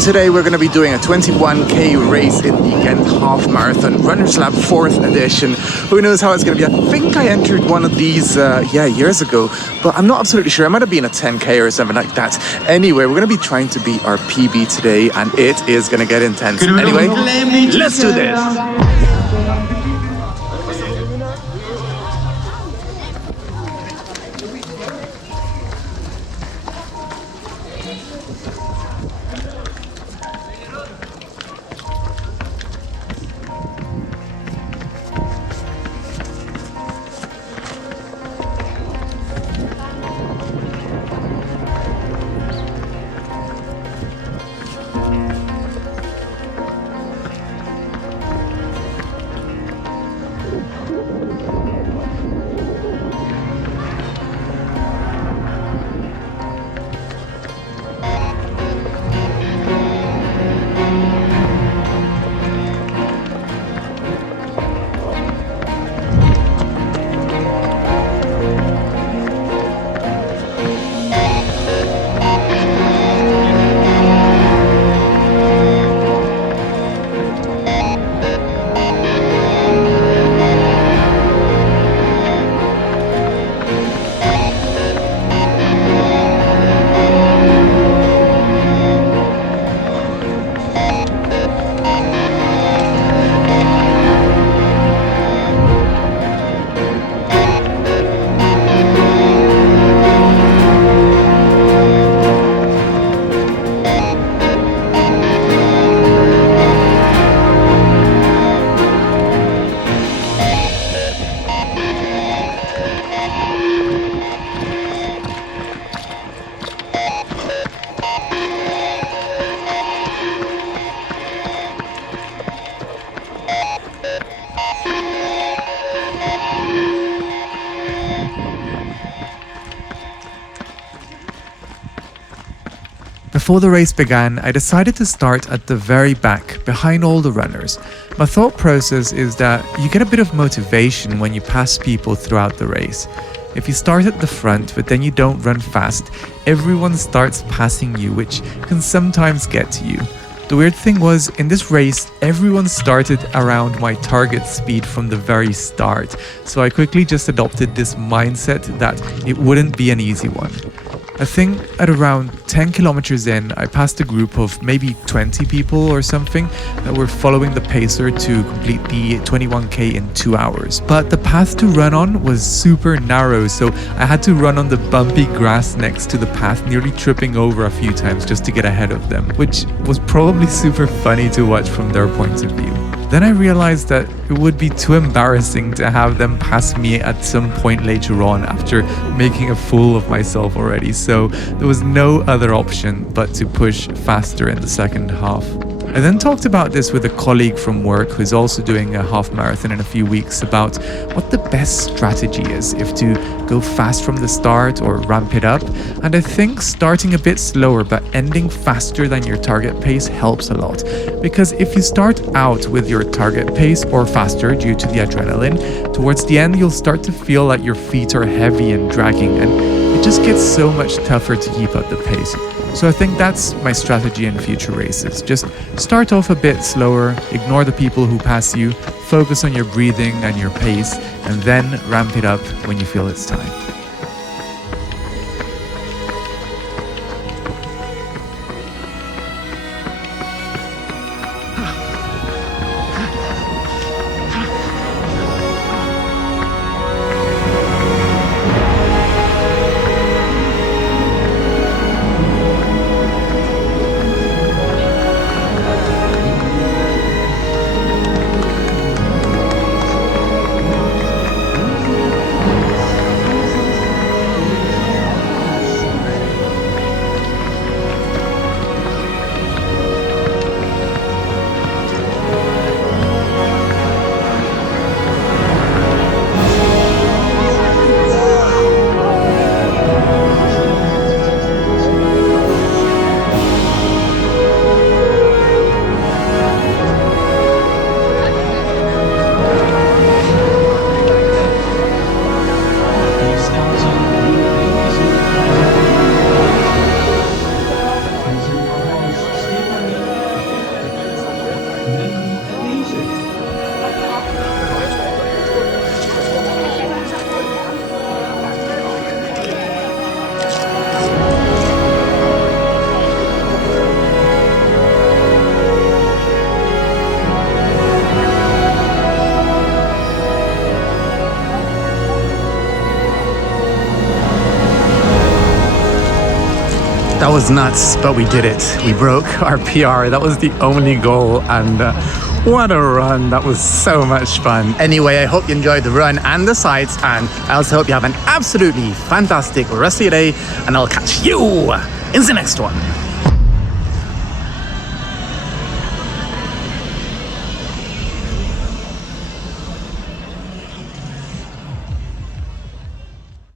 Today we're going to be doing a 21k race in the Ghent Half Marathon Runners Lab 4th edition. Who knows how it's going to be? I think I entered one of these years ago, but I'm not absolutely sure. I might have been a 10k or something like that. Anyway, we're going to be trying to beat our PB today, and it is going to get intense. Anyway, let's do this. Before the race began, I decided to start at the very back, behind all the runners. My thought process is that you get a bit of motivation when you pass people throughout the race. If you start at the front but then you don't run fast, everyone starts passing you, which can sometimes get to you. The weird thing was, in this race, everyone started around my target speed from the very start, so I quickly just adopted this mindset that it wouldn't be an easy one. I think at around 10 kilometers in, I passed a group of maybe 20 people or something that were following the pacer to complete the 21k in 2 hours. But the path to run on was super narrow, so I had to run on the bumpy grass next to the path, nearly tripping over a few times just to get ahead of them, which was probably super funny to watch from their point of view. Then I realized that it would be too embarrassing to have them pass me at some point later on after making a fool of myself already, so there was no other option but to push faster in the second half. I then talked about this with a colleague from work who's also doing a half marathon in a few weeks about what the best strategy is, if to go fast from the start or ramp it up. And I think starting a bit slower but ending faster than your target pace helps a lot. Because if you start out with your target pace or faster due to the adrenaline, towards the end you'll start to feel like your feet are heavy and dragging, and it just gets so much tougher to keep up the pace. So I think that's my strategy in future races. Just start off a bit slower, ignore the people who pass you, focus on your breathing and your pace, and then ramp it up when you feel it's time. That was nuts, but we did it. We broke our PR. That was the only goal, and what a run. That was so much fun. Anyway, I hope you enjoyed the run and the sights, and I also hope you have an absolutely fantastic rest of your day, and I'll catch you in the next one.